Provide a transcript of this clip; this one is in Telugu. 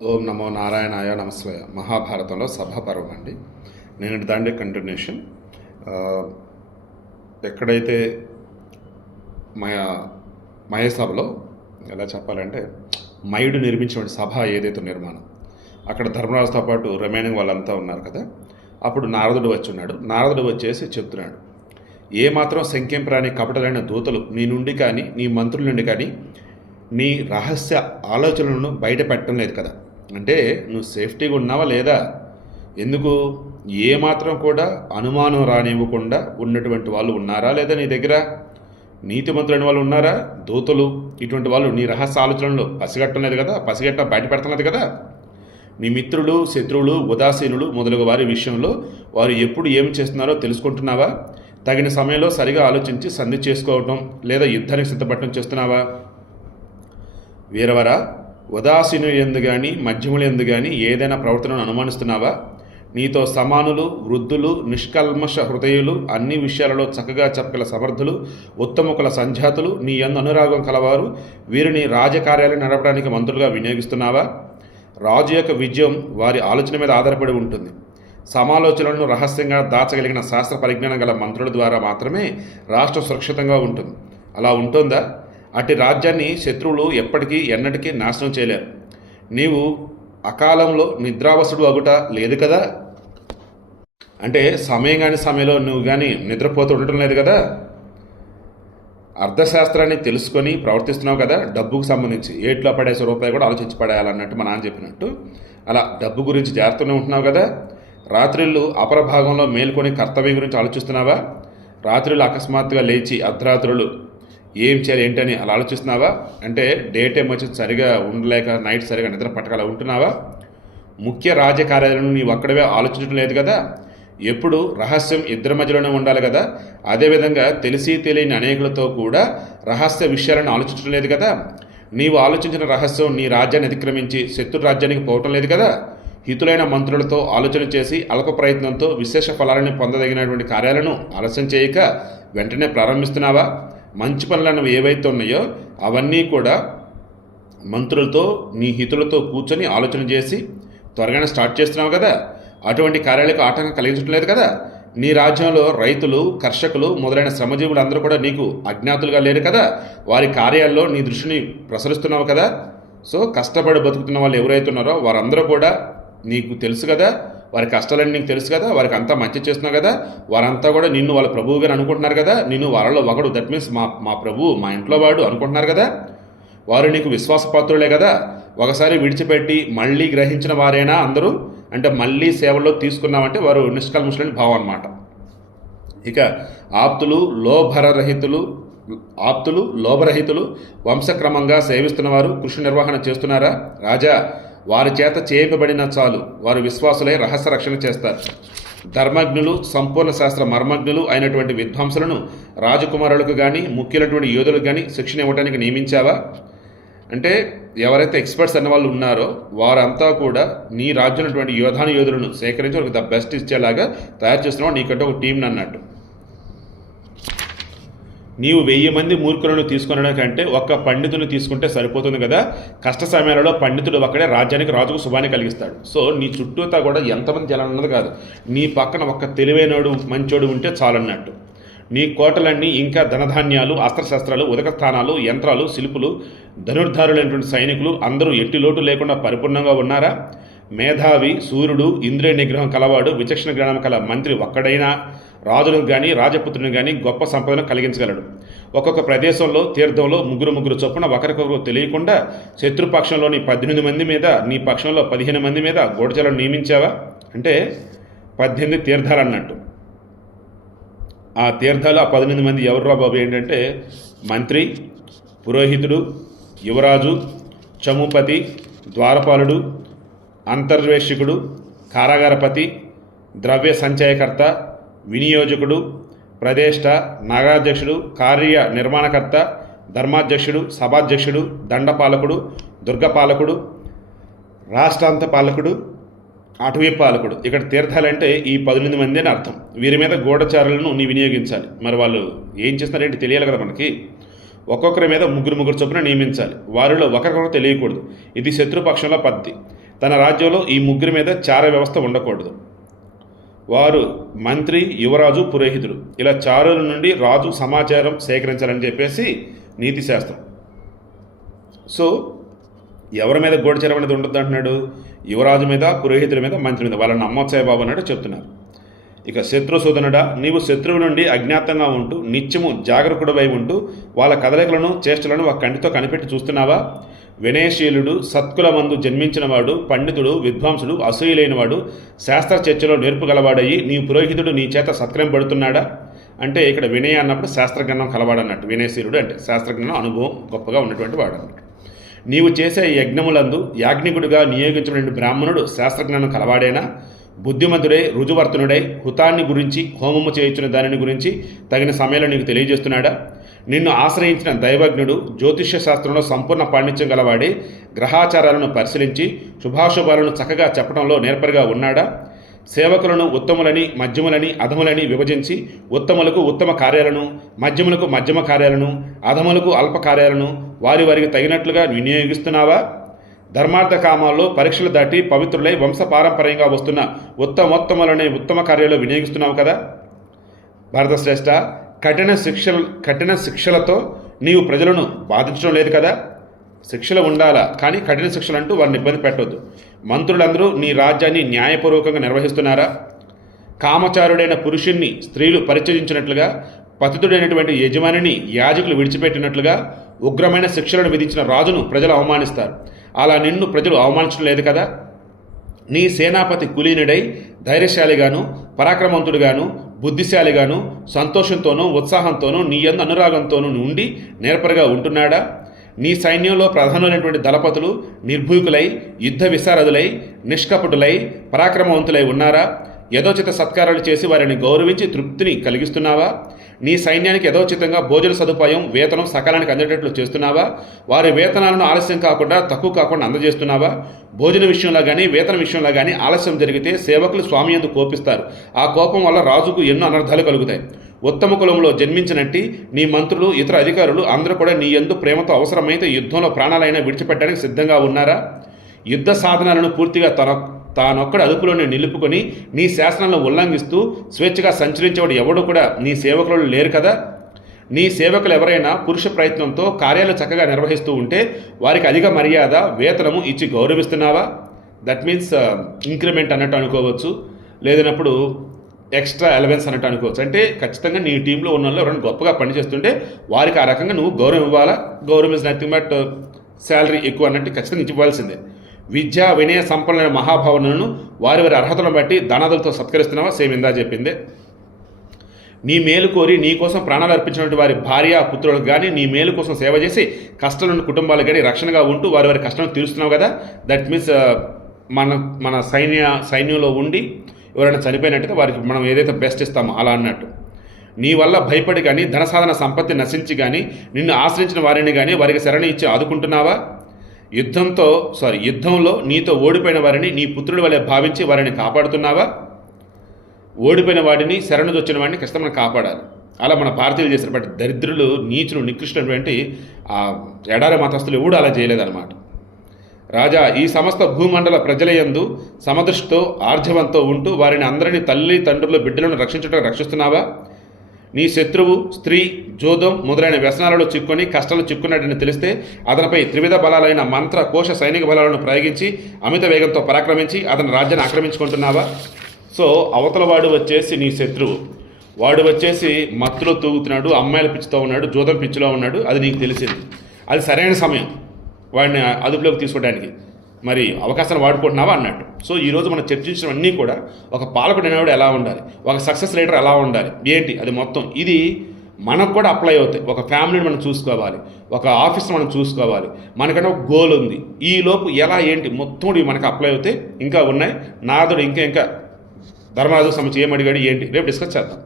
ఓం నమో నారాయణాయ నమస్వయ. మహాభారతంలో సభాపర్వం అండి. నేను దాండే కంటిన్యూషన్. ఆ, ఎక్కడైతే మయ మయసభలో ఎలా చెప్పాలంటే మయుడు నిర్మించిన సభ ఏదైతే నిర్మాణం, అక్కడ ధర్మరాజుతో పాటు రిమైనింగ్ వాళ్ళంతా ఉన్నారు కదా. అప్పుడు నారదుడు వచ్చి ఉన్నాడు. నారదుడు వచ్చేసి చెప్తున్నాడు, ఏమాత్రం శంఖ్యంప్రాణి కపటలైన దూతలు నీ నుండి కానీ నీ మంత్రుల నుండి కానీ నీ రహస్య ఆలోచనలను బయట పెట్టడం లేదు కదా. అంటే నువ్వు సేఫ్టీగా ఉన్నావా లేదా? ఎందుకు ఏమాత్రం కూడా అనుమానం రానివ్వకుండా ఉన్నటువంటి వాళ్ళు ఉన్నారా లేదా నీ దగ్గర? నీతిమంతులైన వాళ్ళు ఉన్నారా? దూతలు ఇటువంటి వాళ్ళు నీ రహస్య ఆలోచనలు పసిగట్టడం లేదు కదా, పసిగట్ట బయట పెడతలేదు కదా. నీ మిత్రులు, శత్రువులు, ఉదాసీనులు మొదలగు వారి విషయంలో వారు ఎప్పుడు ఏమి చేస్తున్నారో తెలుసుకుంటున్నావా? తగిన సమయంలో సరిగా ఆలోచించి సంధి చేసుకోవటం లేదా యుద్ధానికి సిద్ధపడటం చేస్తున్నావా? వీరవరా, ఉదాసీనులు ఎందు కానీ మధ్యములు ఎందు కానీ ఏదైనా ప్రవర్తనను అనుమానిస్తున్నావా? నీతో సమానులు, వృద్ధులు, నిష్కల్మష హృదయులు, అన్ని విషయాలలో చక్కగా చెప్పగల సమర్థులు, ఉత్తముకుల సంజాతులు, నీ యందు అనురాగం కలవారు, వీరిని రాజకార్యాలను నడపడానికి మంత్రులుగా వినియోగిస్తున్నావా? రాజు యొక్క విజయం వారి ఆలోచన మీద ఆధారపడి ఉంటుంది. సమాలోచనలను రహస్యంగా దాచగలిగిన శాస్త్ర పరిజ్ఞానం గల మంత్రుల ద్వారా మాత్రమే రాష్ట్రం సురక్షితంగా ఉంటుంది. అలా ఉంటుందా? అటు రాజ్యాన్ని శత్రువులు ఎప్పటికీ ఎన్నటికీ నాశనం చేయలేరు. నీవు అకాలంలో నిద్రావసుడు అగుట లేదు కదా. అంటే సమయం కాని సమయంలో నువ్వు కానీ నిద్రపోతూ ఉండటం లేదు కదా. అర్థశాస్త్రాన్ని తెలుసుకొని ప్రవర్తిస్తున్నావు కదా. డబ్బుకు సంబంధించి ఏట్లో పడేసే రూపాయి కూడా ఆలోచించి పడేయాలన్నట్టు మా నాన్న చెప్పినట్టు అలా డబ్బు గురించి జాగ్రత్తనే ఉంటున్నావు కదా. రాత్రిళ్ళు అపర భాగంలో మేల్కొని కర్తవ్యం గురించి ఆలోచిస్తున్నావా? రాత్రులు అకస్మాత్తుగా లేచి అర్ధరాత్రులు ఏం చేయాలి ఏంటని అలా ఆలోచిస్తున్నావా? అంటే డే టైం వచ్చి సరిగా ఉండలేక నైట్ సరిగా నిద్ర పట్టగల ఉంటున్నావా? ముఖ్య రాజకార్యాలను నీవు అక్కడవే ఆలోచించడం లేదు కదా. ఎప్పుడు రహస్యం ఇద్దరి మధ్యలోనే ఉండాలి కదా. అదేవిధంగా తెలిసి తెలియని అనేకులతో కూడా రహస్య విషయాలను ఆలోచించడం లేదు కదా. నీవు ఆలోచించిన రహస్యం నీ రాజ్యాన్ని అతిక్రమించి శత్రు రాజ్యానికి పోవటం లేదు కదా. హితులైన మంత్రులతో ఆలోచన చేసి అల్ప ప్రయత్నంతో విశేష ఫలాలను పొందదగినటువంటి కార్యాలను ఆలస్యం చేయక వెంటనే ప్రారంభిస్తున్నావా? మంచి పనులను ఏవైతే ఉన్నాయో అవన్నీ కూడా మంత్రులతో నీ హితులతో కూర్చొని ఆలోచన చేసి త్వరగానే స్టార్ట్ చేస్తున్నావు కదా. అటువంటి కార్యాలకు ఆటంకం కలిగించడం లేదు కదా. నీ రాజ్యంలో రైతులు, కర్షకులు మొదలైన శ్రమజీవులు అందరూ కూడా నీకు అజ్ఞాతులుగా లేరు కదా. వారి కార్యాల్లో నీ దృష్టిని ప్రసరిస్తున్నావు కదా. సో కష్టపడి బతుకుతున్న వాళ్ళు ఎవరైతే ఉన్నారో వారందరూ కూడా నీకు తెలుసు కదా. వారి కష్టాలని నీకు తెలుసు కదా. వారికి అంతా మంచి చేస్తున్నావు కదా. వారంతా కూడా నిన్ను వాళ్ళ ప్రభువుగా అనుకుంటున్నారు కదా. నిన్ను వాళ్ళలో ఒకడు, దట్ మీన్స్ మా ప్రభువు, మా ఇంట్లో వాడు అనుకుంటున్నారు కదా. వారు నీకు విశ్వాసపాత్రులే కదా. ఒకసారి విడిచిపెట్టి మళ్ళీ గ్రహించిన వారేనా అందరూ? అంటే మళ్ళీ సేవల్లో తీసుకున్నామంటే వారు నిష్కల్మషులని భావం అన్నమాట. ఇక ఆప్తులు లోభరహితులు వంశక్రమంగా సేవిస్తున్నవారు కృషి నిర్వహణ చేస్తున్నారా? రాజా, వారి చేత చేయింపబడిన చాలు. వారు విశ్వాసులై రహస్య రక్షణ చేస్తారు. ధర్మజ్ఞులు, సంపూర్ణ శాస్త్ర మర్మజ్ఞులు అయినటువంటి విద్వాంసులను రాజకుమారులకు కానీ ముఖ్యులైనటువంటి యోధులకు కానీ శిక్షణ ఇవ్వడానికి నియమించావా? అంటే ఎవరైతే ఎక్స్పర్ట్స్ అన్న వాళ్ళు ఉన్నారో వారంతా కూడా నీ రాజ్యం యోధులను సేకరించి వాళ్ళకి ద బెస్ట్ ఇచ్చేలాగా తయారు చేస్తున్నావు. నీకంటే ఒక టీంని అన్నట్టు. నీవు 1000 మంది మూర్ఖులను తీసుకునే కంటే ఒక్క పండితుని తీసుకుంటే సరిపోతుంది కదా. కష్ట సమయాలలో పండితుడు ఒక్కడే రాజ్యానికి, రాజుకు శుభాన్ని కలిగిస్తాడు. సో నీ చుట్టూతా కూడా ఎంతమంది జనం ఉన్నది కాదు, నీ పక్కన ఒక్క తెలివైనడు మంచోడు ఉంటే చాలన్నట్టు. నీ కోటలన్నీ ఇంకా ధనధాన్యాలు, అస్త్రశస్త్రాలు, ఉదక స్థానాలు, యంత్రాలు, శిల్పులు, ధనుర్ధారులైనటువంటి సైనికులు అందరూ ఎట్టి లోటు లేకుండా పరిపూర్ణంగా ఉన్నారా? మేధావి, సూర్యుడు, ఇంద్రియ నిగ్రహం కలవాడు, విచక్షణ జ్ఞానం కల మంత్రి ఒక్కడైనా రాజులకు కానీ రాజపుత్రుని కానీ గొప్ప సంపదను కలిగించగలడు. ఒక్కొక్క ప్రదేశంలో తీర్థంలో ముగ్గురు చొప్పున ఒకరికొకరు తెలియకుండా శత్రుపక్షంలోని 18 మంది మీద, నీ పక్షంలో 15 మంది మీద గూఢచారులను నియమించావా? అంటే 18 తీర్థాలు అన్నట్టు. ఆ తీర్థాలు ఆ 18 మంది ఎవరు బాబు ఏంటంటే మంత్రి, పురోహితుడు, యువరాజు, చముపతి, ద్వారపాలుడు, అంతర్వేషికుడు, కారాగారపతి, ద్రవ్య సంచయకర్త, వినియోజకుడు, ప్రదేష్ట, నగరాధ్యక్షుడు, కార్య నిర్మాణకర్త, ధర్మాధ్యక్షుడు, సభాధ్యక్షుడు, దండపాలకుడు, దుర్గపాలకుడు, రాష్ట్రాంత పాలకుడు, అటవీ పాలకుడు. ఇక్కడ తీర్థాలంటే ఈ 18 మంది అని అర్థం. వీరి మీద గూఢచారులను నీ వినియోగించాలి. మరి వాళ్ళు ఏం చేస్తున్నారేంటి తెలియాలి కదా మనకి. ఒక్కొక్కరి మీద ముగ్గురు చొప్పున నియమించాలి. వారిలో ఒకరికొకరు తెలియకూడదు. ఇది శత్రుపక్షంలో పద్ధతి. తన రాజ్యంలో ఈ ముగ్గురి మీద చార వ్యవస్థ ఉండకూడదు. వారు మంత్రి, యువరాజు, పురోహితుడు, ఇలా చారుల నుండి రాజు సమాచారం సేకరించాలని చెప్పేసి నీతి శాస్త్రం. సో ఎవరి మీద గూఢచరం అనేది ఉండదు అంటున్నాడు? యువరాజు మీద, పురోహితుల మీద, మంత్రి మీద, వాళ్ళని నమ్మొచ్చాయి బాబు అన్నట్టు చెప్తున్నారు. ఇక శత్రుసూదనుడా, నీవు శత్రువు నుండి అజ్ఞాతంగా ఉంటూ నిత్యము జాగరూకుడవై ఉంటూ వాళ్ళ కదలికలను, చేష్టలను ఒక కంటితో కనిపెట్టి చూస్తున్నావా? వినయశీలుడు, సత్కుల మందు జన్మించినవాడు, పండితుడు, విద్వాంసుడు, అసూయలేనివాడు, శాస్త్ర చర్చలో నేర్పుగలవాడయ్యి నీవు పురోహితుడు నీ చేత సత్క్రయం పడుతున్నాడా? అంటే ఇక్కడ వినయ అన్నప్పుడు శాస్త్రజ్ఞానం కలవాడన్నట్టు. వినయశీలుడు అంటే శాస్త్రజ్ఞానం అనుభవం గొప్పగా ఉన్నటువంటి వాడు అన్నట్టు. నీవు చేసే యజ్ఞములందు యాజ్ఞికుడిగా నియోగించబడిన బ్రాహ్మణుడు శాస్త్రజ్ఞానం కలవాడేనా? బుద్ధిమంతుడై, రుజువర్తనుడై, హుతాన్ని గురించి, హోమము చేయించిన దానిని గురించి తగిన సమయంలో నీకు తెలియజేస్తున్నాడా? నిన్ను ఆశ్రయించిన దైవజ్ఞుడు జ్యోతిష్య శాస్త్రంలో సంపూర్ణ పాండిత్యం గలవాడే గ్రహాచారాలను పరిశీలించి శుభాశుభాలను చక్కగా చెప్పడంలో నేర్పరిగా ఉన్నాడా? సేవకులను ఉత్తములని, మధ్యములని, అధములని విభజించి ఉత్తములకు ఉత్తమ కార్యాలను, మధ్యములకు మధ్యమ కార్యాలను, అధములకు అల్ప కార్యాలను వారికి తగినట్లుగా వినియోగిస్తున్నావా? ధర్మార్థ కామాల్లో పరీక్షలు దాటి పవిత్రులై వంశపారంపర్యంగా వస్తున్న ఉత్తమోత్తములనే ఉత్తమ కార్యాలు వినియోగిస్తున్నావు కదా? భారతశ్రేష్ఠ, కఠిన శిక్షలతో నీవు ప్రజలను బాధించడం లేదు కదా? శిక్షలు ఉండాలా, కానీ కఠిన శిక్షలు అంటూ వారిని ఇబ్బంది పెట్టవద్దు. మంత్రులందరూ నీ రాజ్యాన్ని న్యాయపూర్వకంగా నిర్వహిస్తున్నారా? కామచారుడైన పురుషుణ్ణి స్త్రీలు పరిచయించినట్లుగా, పతితుడైనటువంటి యజమానిని యాజకులు విడిచిపెట్టినట్లుగా ఉగ్రమైన శిక్షలను విధించిన రాజును ప్రజలు అవమానిస్తారు. అలా నిన్ను ప్రజలు అవమానించడం లేదు కదా? నీ సేనాపతి కులీనుడై ధైర్యశాలిగాను, పరాక్రమవంతుడిగాను, బుద్ధిశాలిగాను, సంతోషంతోనూ, ఉత్సాహంతోనూ, నీ యందు అనురాగంతోనూ ఉండి నేర్పరిగా ఉంటున్నాడా? నీ సైన్యంలో ప్రధానమైనటువంటి దళపతులు నిర్భూకులై, యుద్ధ విశారదులై, నిష్కపటులై, పరాక్రమవంతులై ఉన్నారా? యథోచిత సత్కారాలు చేసి వారిని గౌరవించి తృప్తిని కలిగిస్తున్నావా? నీ సైన్యానికి యథోచితంగా భోజన సదుపాయం, వేతనం సకాలానికి అందేటట్లు చేస్తున్నావా? వారి వేతనాలను ఆలస్యం కాకుండా, తక్కువ కాకుండా అందజేస్తున్నావా? భోజన విషయంలో కానీ, వేతన విషయంలో కానీ ఆలస్యం జరిగితే సేవకులు స్వామి యందు కోపిస్తారు. ఆ కోపం వల్ల రాజుకు ఎన్నో అనర్థాలు కలుగుతాయి. ఉత్తమ కులంలో జన్మించినట్టి నీ మంత్రులు, ఇతర అధికారులు అందరూ కూడా నీ యందు ప్రేమతో అవసరమైతే యుద్ధంలో ప్రాణాలైనా విడిచిపెట్టడానికి సిద్ధంగా ఉన్నారా? యుద్ధ సాధనాలను పూర్తిగా తానొక్కడి అదుపులోనే నిలుపుకొని నీ శాసనాలను ఉల్లంఘిస్తూ స్వేచ్ఛగా సంచరించేవాడు ఎవడు కూడా నీ సేవకులు లేరు కదా? నీ సేవకులు ఎవరైనా పురుష ప్రయత్నంతో కార్యాలు చక్కగా నిర్వహిస్తూ ఉంటే వారికి అధిక మర్యాద, వేతనము ఇచ్చి గౌరవిస్తున్నావా? దట్ మీన్స్ ఇంక్రిమెంట్ అన్నట్టు అనుకోవచ్చు, లేదన్నప్పుడు ఎక్స్ట్రా అలవెన్స్ అన్నట్టు అనుకోవచ్చు. అంటే ఖచ్చితంగా నీ టీంలో ఉన్న వాళ్ళు ఎవరైనా గొప్పగా పనిచేస్తుంటే వారికి ఆ రకంగా నువ్వు గౌరవం ఇవ్వాలా? గౌరవం ఇస్ నథింగ్ బట్ శాలరీ ఎక్కువ అన్నట్టు ఖచ్చితంగా ఇవ్వాల్సిందే. విద్యా వినయ సంపన్నులైన మహాభావనలను వారి అర్హతలను బట్టి ధనాదులతో సత్కరిస్తున్నావా? సేమ్ ఇందా చెప్పిందే. నీ మేలు కోరి నీ కోసం ప్రాణాలు అర్పించినటువంటి వారి భార్య, పుత్రులకు కానీ నీ మేలు కోసం సేవ చేసి కష్టాలను కుటుంబాలకు కానీ రక్షణగా ఉంటూ వారి కష్టాలను తీరుస్తున్నావు కదా? దట్ మీన్స్ మన సైన్యంలో ఉండి ఎవరైనా చనిపోయినట్టయితే వారికి మనం ఏదైతే బెస్ట్ ఇస్తామో అలా అన్నట్టు. నీ వల్ల భయపడి కానీ, ధనసాధన సంపత్తి నశించి కానీ, నిన్ను ఆశ్రయించిన వారిని కానీ వారికి శరణి ఇచ్చి ఆదుకుంటున్నావా? యుద్ధంలో నీతో ఓడిపోయిన వారిని నీ పుత్రుడి వలె భావించి వారిని కాపాడుతున్నావా? ఓడిపోయిన వాడిని, శరణు వచ్చిన వాడిని ఖచ్చితంగా కాపాడాలి. అలా మన భారతీయులు చేసినటువంటి దరిద్రులు, నీచులు, నికృష్టమైనటువంటి ఆ ఎడారి మతస్థులు ఎవడు అలా చేయలేదన్నమాట. రాజా, ఈ సమస్త భూమండల ప్రజలయందు సమదృష్టితో, ఆర్జవంతో ఉంటూ వారిని అందరినీ తల్లి, తండ్రులు, బిడ్డలను రక్షిస్తున్నావా? నీ శత్రువు స్త్రీ, జోదం మొదలైన వ్యసనాలలో చిక్కుని కష్టాలు చిక్కున్నట్టని తెలిస్తే అతనిపై త్రివిధ బలాలైన మంత్ర, కోశ, సైనిక బలాలను ప్రయోగించి అమిత వేగంతో పరాక్రమించి అతని రాజ్యాన్ని ఆక్రమించుకుంటున్నావా? సో అవతల వాడు వచ్చేసి నీ శత్రువు, వాడు వచ్చేసి మత్తులో తూగుతున్నాడు, అమ్మాయిల పిచ్చితో ఉన్నాడు, జోదం పిచ్చిలో ఉన్నాడు, అది నీకు తెలిసింది. అది సరైన సమయం వాడిని అదుపులోకి తీసుకోవడానికి. మరి అవకాశాన్ని వాడుకుంటున్నావా అన్నట్టు. సో ఈరోజు మనం చర్చించినవన్నీ కూడా ఒక పాలకుడు అనేవాడు ఎలా ఉండాలి, ఒక సక్సెస్ లీడర్ ఎలా ఉండాలి, ఏంటి అది మొత్తం ఇది మనకు కూడా అప్లై అవుతాయి. ఒక ఫ్యామిలీని మనం చూసుకోవాలి, ఒక ఆఫీస్ని మనం చూసుకోవాలి, మనకంటే ఒక గోల్ ఉంది, ఈ లోపు ఎలా ఏంటి మొత్తం మనకు అప్లై అవుతాయి. ఇంకా ఉన్నాయి, నారదుడు ఇంకా ధర్మరాజుకు సంబంధించి ఏం అడిగాడు ఏంటి రేపు డిస్కస్ చేద్దాం.